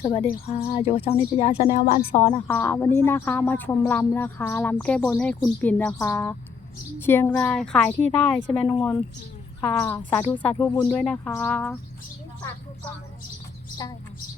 สวัสดีค่ะอยู่กับช่องนิตยาชาแนลบ้านซ้อนนะคะ วันนี้นะคะมาชมลำนะคะลำแก้บนให้คุณปิ่นนะคะ เชียงรายขายที่ได้ใช่ไหมน้องนนท์ค่ะ สาธุสาธุบุญด้วยนะคะใช่ค่ะ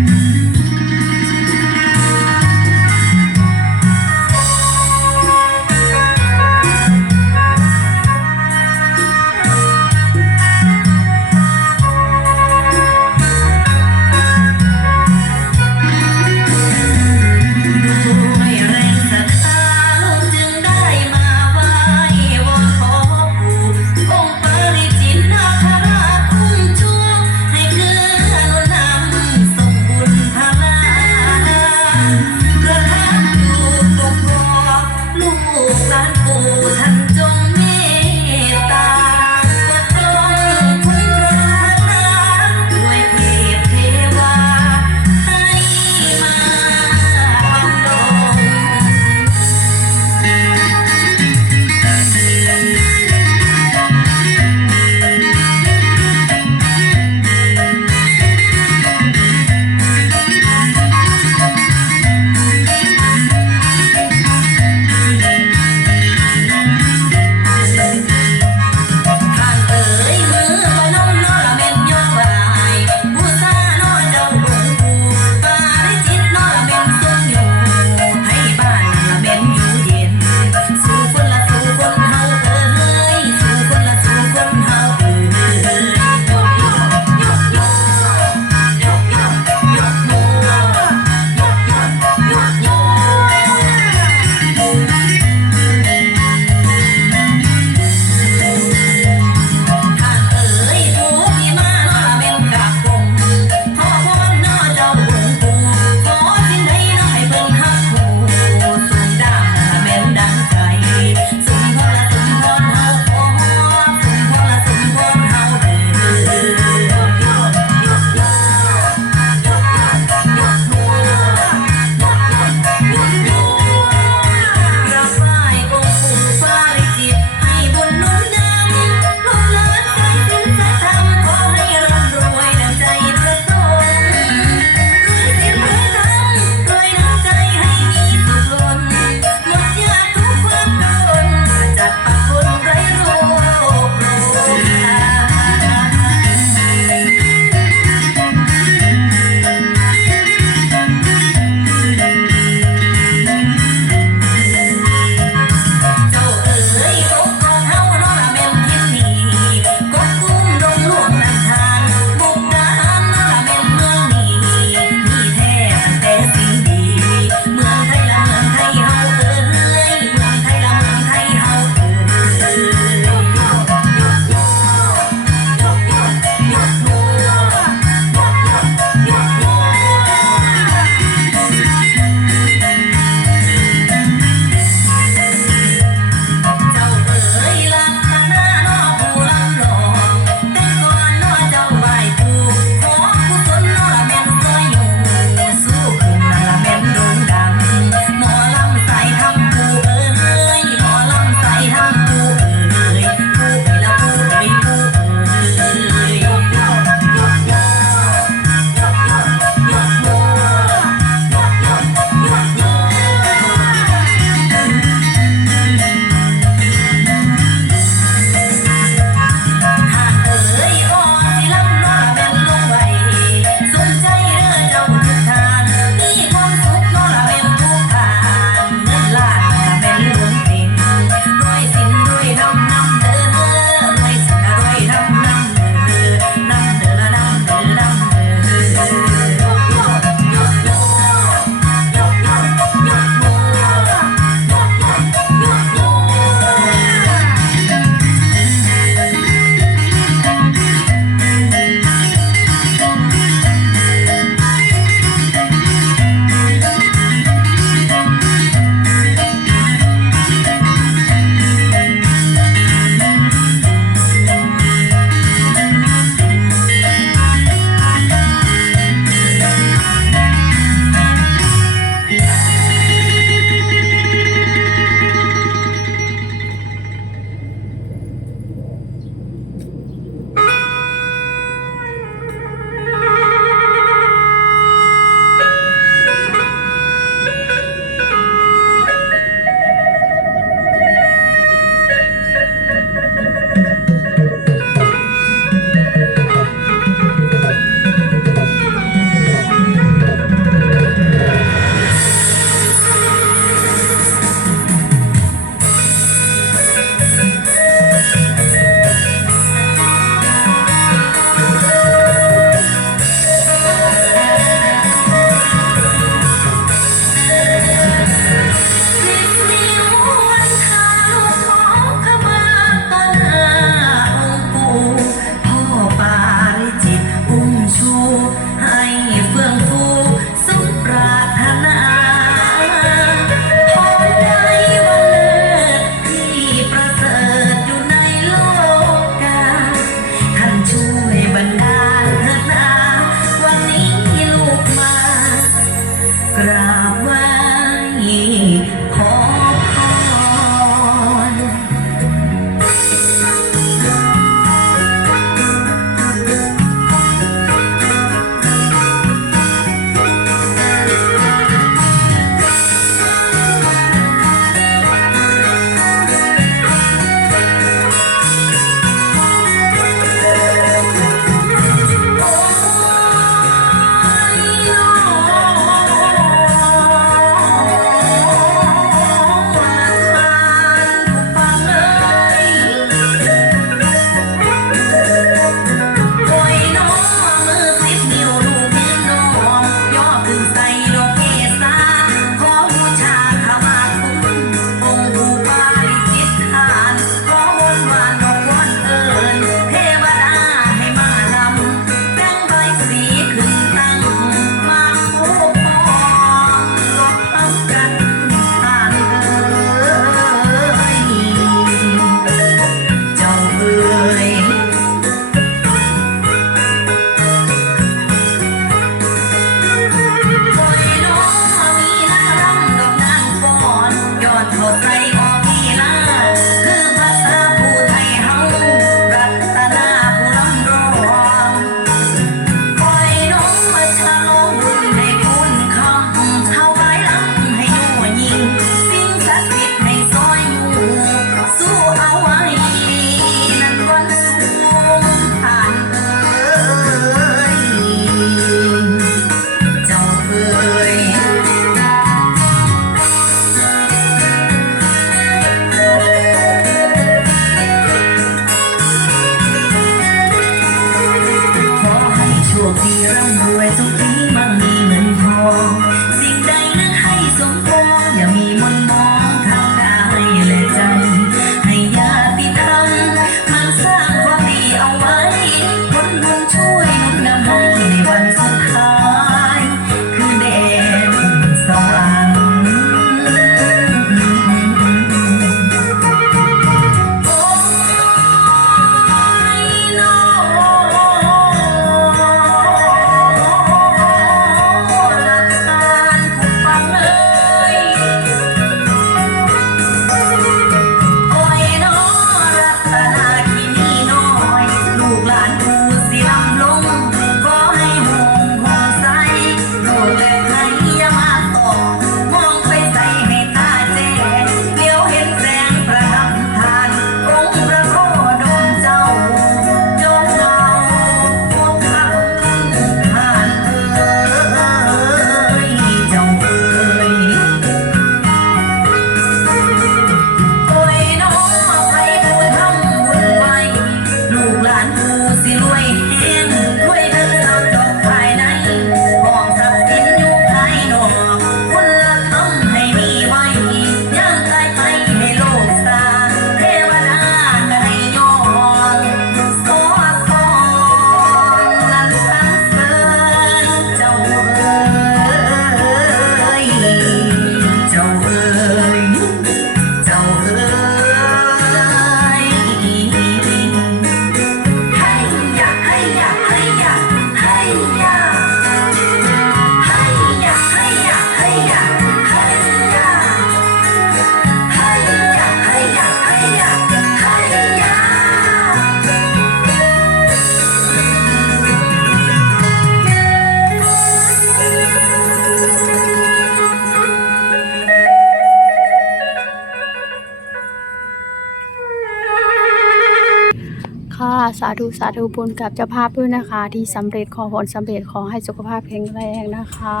ธุสาธุบุญกับเจ้าภาพด้วยนะคะ ที่สำเร็จขอผลสำเร็จขอให้สุขภาพแข็งแรงนะคะ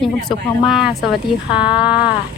มีความสุขมากๆสวัสดีค่ะ